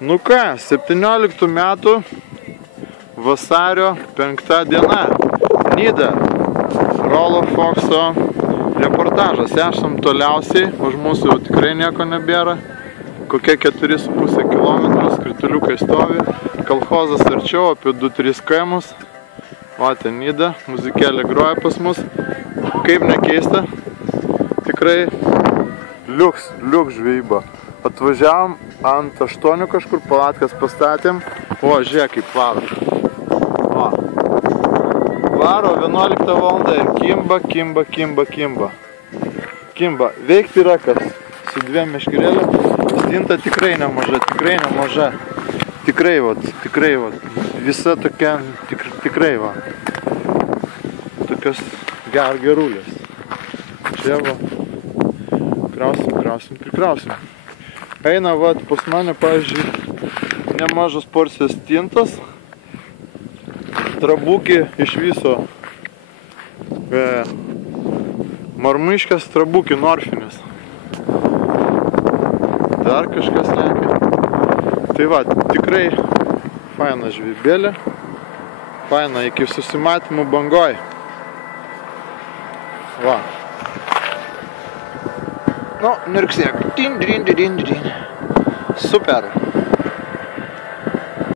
Nu ką, 17 metų vasario 5 diena. Nida. Rolo Fokso reportažas. Esam toliausiai, už mūsų jau tikrai nieko nebėra. Kokie 4,5 km, skrituliukai stovi. Kolchozas arčiau, apie 2-3 kaimus. O, ten Nida, muzikėlė groja pas mus. Kaip nekeista, tikrai liuks žvejyba. Atvažiavom ant 8 kažkur, palatkas pastatėm. O, žiūrėk, kaip varo. O. Varo 11 valandą ir kimba. Veikti yra kas. Su 2 meškerėlėm. Stinta tikrai nemaža. Tikrai vat. Visa tokia, tikrai va. Tokios gerulės. Čia va. Prikrausim. Eina vat pas mane, pavyzdžiui, nemažas porcijas stintos. Trabukį iš viso. Marmuiškės trabukį norfinis. Dar kažkas lekia. Tai va, tikrai faina žvybėlė. Faina iki susimatymų bangoj. Va. Nu, nirksėk. Din. Super.